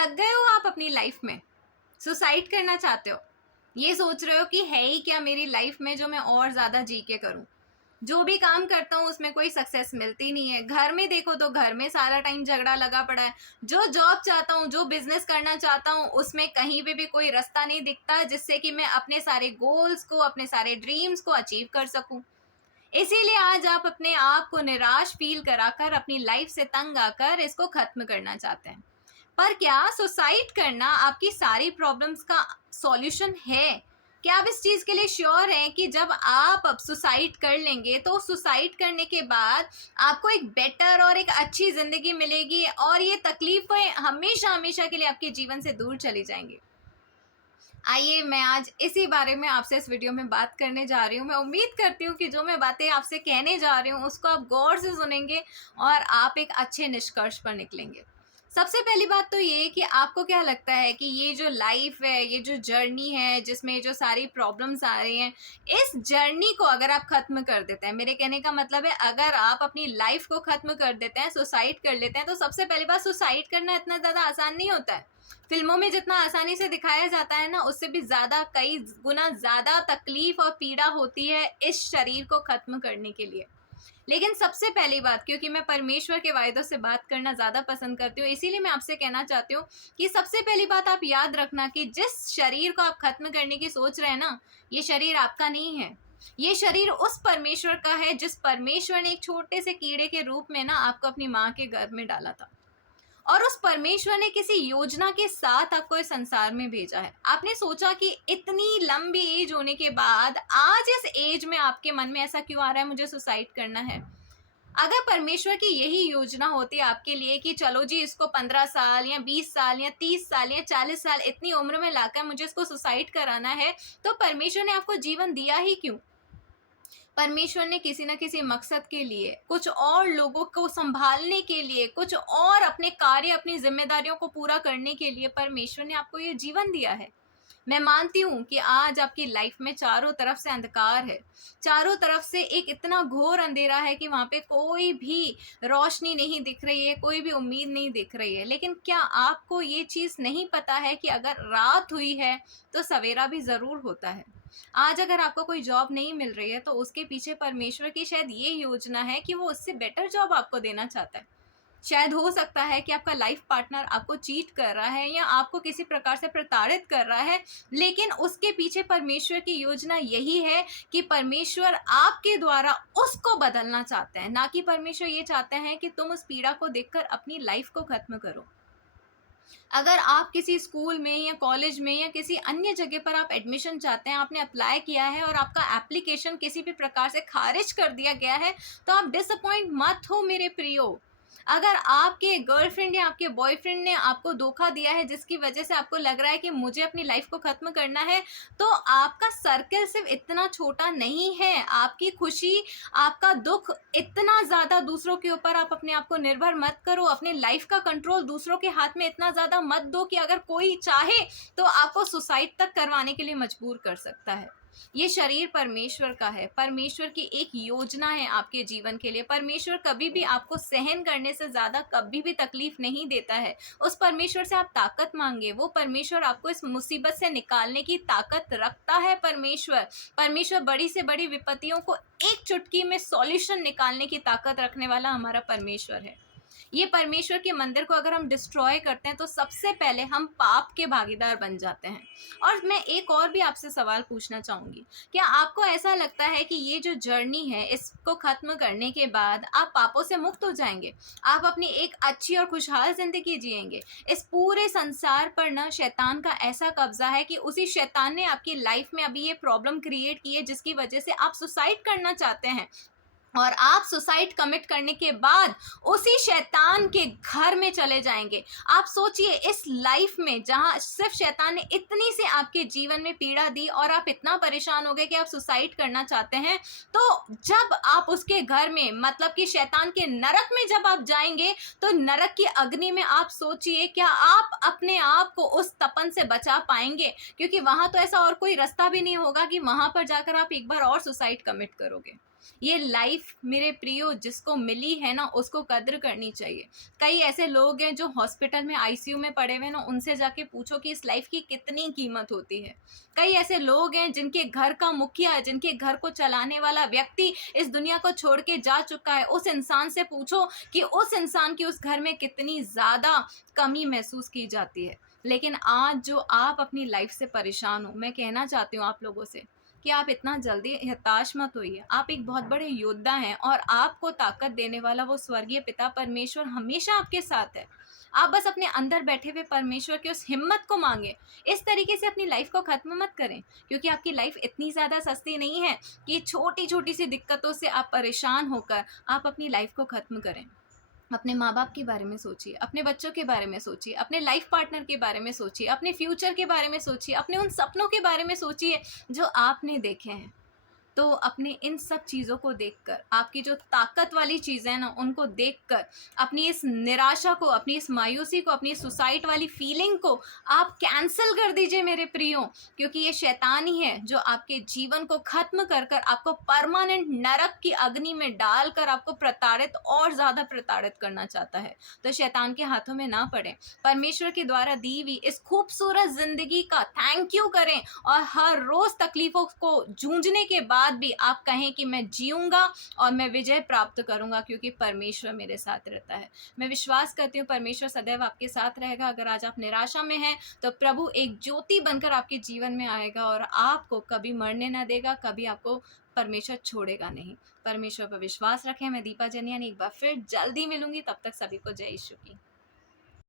थक गए हो आप अपनी लाइफ में, सुसाइड करना चाहते हो, ये सोच रहे हो कि है ही क्या मेरी लाइफ में जो मैं और ज्यादा जी के करूं। जो भी काम करता हूँ उसमें कोई सक्सेस मिलती नहीं है। घर में देखो तो घर में सारा टाइम झगड़ा लगा पड़ा है। जो जॉब चाहता हूँ, जो बिजनेस करना चाहता हूँ, उसमें कहीं पे भी कोई रास्ता नहीं दिखता जिससे कि मैं अपने सारे गोल्स को, अपने सारे ड्रीम्स को अचीव कर सकूं। इसीलिए आज आप अपने आप को निराश फील कराकर, अपनी लाइफ से तंग आकर इसको खत्म करना चाहते हैं। पर क्या सुसाइड करना आपकी सारी प्रॉब्लम्स का सॉल्यूशन है? क्या आप इस चीज के लिए श्योर हैं कि जब आप अब सुसाइड कर लेंगे तो सुसाइड करने के बाद आपको एक बेटर और एक अच्छी जिंदगी मिलेगी और ये तकलीफें हमेशा हमेशा के लिए आपके जीवन से दूर चली जाएंगी? आइए, मैं आज इसी बारे में आपसे इस वीडियो में बात करने जा रही हूँ। मैं उम्मीद करती हूँ कि जो मैं बातें आपसे कहने जा रही हूँ उसको आप गौर से सुनेंगे और आप एक अच्छे निष्कर्ष पर निकलेंगे। सबसे पहली बात तो ये कि आपको क्या लगता है कि ये जो लाइफ है, ये जो जर्नी है जिसमें जो सारी प्रॉब्लम्स आ रही हैं, इस जर्नी को अगर आप खत्म कर देते हैं, मेरे कहने का मतलब है अगर आप अपनी लाइफ को खत्म कर देते हैं, सुसाइड कर लेते हैं, तो सबसे पहली बात, सुसाइड करना इतना ज़्यादा आसान नहीं होता है। फिल्मों में जितना आसानी से दिखाया जाता है ना, उससे भी ज्यादा, कई गुना ज्यादा तकलीफ और पीड़ा होती है इस शरीर को खत्म करने के लिए। लेकिन सबसे पहली बात, क्योंकि मैं परमेश्वर के वायदों से बात करना ज्यादा पसंद करती हूँ, इसीलिए मैं आपसे कहना चाहती हूँ कि सबसे पहली बात आप याद रखना कि जिस शरीर को आप खत्म करने की सोच रहे हैं ना, ये शरीर आपका नहीं है। ये शरीर उस परमेश्वर का है जिस परमेश्वर ने एक छोटे से कीड़े के रूप में ना आपको अपनी माँ के गर्भ में डाला था। और उस परमेश्वर ने किसी योजना के साथ आपको इस संसार में भेजा है। आपने सोचा कि इतनी लंबी एज होने के बाद आज इस एज में आपके मन में ऐसा क्यों आ रहा है मुझे सुसाइड करना है? अगर परमेश्वर की यही योजना होती आपके लिए कि चलो जी, इसको 15 साल या 20 साल या 30 साल या 40 साल इतनी उम्र में लाकर मुझे इसको सुसाइड कराना है, तो परमेश्वर ने आपको जीवन दिया ही क्यों? परमेश्वर ने किसी न किसी मकसद के लिए, कुछ और लोगों को संभालने के लिए, कुछ और अपने कार्य, अपनी जिम्मेदारियों को पूरा करने के लिए परमेश्वर ने आपको ये जीवन दिया है। मैं मानती हूँ कि आज आपकी लाइफ में चारों तरफ से अंधकार है, चारों तरफ से एक इतना घोर अंधेरा है कि वहां पे कोई भी रोशनी नहीं दिख रही है, कोई भी उम्मीद नहीं दिख रही है। लेकिन क्या आपको ये चीज नहीं पता है कि अगर रात हुई है तो सवेरा भी जरूर होता है? आज अगर आपको कोई जॉब नहीं मिल रही है तो उसके पीछे परमेश्वर की शायद ये योजना है कि वो उससे बेटर जॉब आपको देना चाहता है। शायद हो सकता है कि आपका लाइफ पार्टनर आपको चीट कर रहा है या आपको किसी प्रकार से प्रताड़ित कर रहा है, लेकिन उसके पीछे परमेश्वर की योजना यही है कि परमेश्वर आपके द्वारा उसको बदलना चाहते हैं, ना कि परमेश्वर ये चाहते हैं कि तुम उस पीड़ा को देखकर अपनी लाइफ को खत्म करो। अगर आप किसी स्कूल में या कॉलेज में या किसी अन्य जगह पर आप एडमिशन चाहते हैं, आपने अप्लाई किया है और आपका एप्लीकेशन किसी भी प्रकार से खारिज कर दिया गया है, तो आप डिसअपॉइंट मत हो मेरे प्रियो। अगर आपके गर्लफ्रेंड या आपके बॉयफ्रेंड ने आपको धोखा दिया है जिसकी वजह से आपको लग रहा है कि मुझे अपनी लाइफ को खत्म करना है, तो आपका सर्कल सिर्फ इतना छोटा नहीं है। आपकी खुशी, आपका दुख इतना ज्यादा दूसरों के ऊपर आप अपने आप को निर्भर मत करो। अपने लाइफ का कंट्रोल दूसरों के हाथ में इतना ज्यादा मत दो कि अगर कोई चाहे तो आपको सुसाइड तक करवाने के लिए मजबूर कर सकता है। ये शरीर परमेश्वर का है, परमेश्वर की एक योजना है आपके जीवन के लिए। परमेश्वर कभी भी आपको सहन करने से ज्यादा कभी भी तकलीफ नहीं देता है। उस परमेश्वर से आप ताकत मांगे, वो परमेश्वर आपको इस मुसीबत से निकालने की ताकत रखता है। परमेश्वर परमेश्वर बड़ी से बड़ी विपत्तियों को एक चुटकी में सॉल्यूशन निकालने की ताकत रखने वाला हमारा परमेश्वर है। ये परमेश्वर के मंदिर को अगर हम डिस्ट्रॉय करते हैं तो सबसे पहले हम पाप के भागीदार बन जाते हैं। और मैं एक और भी आपसे सवाल पूछना चाहूंगी, क्या आपको ऐसा लगता है कि ये जो जर्नी है इसको खत्म करने के बाद आप पापों से मुक्त हो जाएंगे, आप अपनी एक अच्छी और खुशहाल जिंदगी जिएंगे? इस पूरे संसार पर ना शैतान का ऐसा कब्जा है कि उसी शैतान ने आपकी लाइफ में अभी ये प्रॉब्लम क्रिएट की है जिसकी वजह से आप सुसाइड करना चाहते हैं। और आप सुसाइड कमिट करने के बाद उसी शैतान के घर में चले जाएंगे। आप सोचिए, इस लाइफ में जहां सिर्फ शैतान ने इतनी से आपके जीवन में पीड़ा दी और आप इतना परेशान हो गए कि आप सुसाइड करना चाहते हैं, तो जब आप उसके घर में, मतलब कि शैतान के नरक में जब आप जाएंगे, तो नरक की अग्नि में आप सोचिए क्या आप अपने आप को उस तपन से बचा पाएंगे? क्योंकि वहां तो ऐसा और कोई रास्ता भी नहीं होगा कि वहां पर जाकर आप एक बार और सुसाइड कमिट करोगे। ये लाइफ मेरे प्रियो जिसको मिली है ना, उसको कद्र करनी चाहिए। कई ऐसे लोग हैं जो हॉस्पिटल में आईसीयू में पड़े हुए ना, उनसे जाके पूछो कि इस लाइफ की कितनी कीमत होती है। कई ऐसे लोग हैं जिनके घर का मुखिया, जिनके घर को चलाने वाला व्यक्ति इस दुनिया को छोड़ के जा चुका है, उस इंसान से पूछो कि उस इंसान की उस घर में कितनी ज़्यादा कमी महसूस की जाती है। लेकिन आज जो आप अपनी लाइफ से परेशान हो, मैं कहना चाहती हूँ आप लोगों से कि आप इतना जल्दी हताश मत होइए। आप एक बहुत बड़े योद्धा हैं और आपको ताकत देने वाला वो स्वर्गीय पिता परमेश्वर हमेशा आपके साथ है। आप बस अपने अंदर बैठे हुए परमेश्वर की उस हिम्मत को मांगे। इस तरीके से अपनी लाइफ को ख़त्म मत करें, क्योंकि आपकी लाइफ इतनी ज़्यादा सस्ती नहीं है कि छोटी छोटी सी दिक्कतों से आप परेशान होकर आप अपनी लाइफ को ख़त्म करें। अपने माँ-बाप के बारे में सोचिए, अपने बच्चों के बारे में सोचिए, अपने लाइफ पार्टनर के बारे में सोचिए, अपने फ्यूचर के बारे में सोचिए, अपने उन सपनों के बारे में सोचिए जो आपने देखे हैं। तो अपने इन सब चीज़ों को देखकर, आपकी जो ताकत वाली चीज़ें हैं ना, उनको देखकर अपनी इस निराशा को, अपनी इस मायूसी को, अपनी सुसाइड वाली फीलिंग को आप कैंसिल कर दीजिए मेरे प्रियो, क्योंकि ये शैतान ही है जो आपके जीवन को ख़त्म कर कर आपको परमानेंट नरक की अग्नि में डालकर आपको प्रताड़ित और ज़्यादा प्रताड़ित करना चाहता है। तो शैतान के हाथों में ना पड़े। परमेश्वर के द्वारा दी हुई इस खूबसूरत ज़िंदगी का थैंक यू करें और हर रोज़ तकलीफ़ों को जूझने के बाद भी आप कहें कि मैं जीऊँगा और मैं विजय प्राप्त करूँगा, क्योंकि परमेश्वर मेरे साथ रहता है। मैं विश्वास करती हूँ परमेश्वर सदैव आपके साथ रहेगा। अगर आज आप निराशा में हैं तो प्रभु एक ज्योति बनकर आपके जीवन में आएगा और आपको कभी मरने ना देगा, कभी आपको परमेश्वर छोड़ेगा नहीं। परमेश्वर पर विश्वास रखें। मैं दीपा जनियानी एक बार फिर जल्दी मिलूंगी, तब तक सभी को जय यीशु की।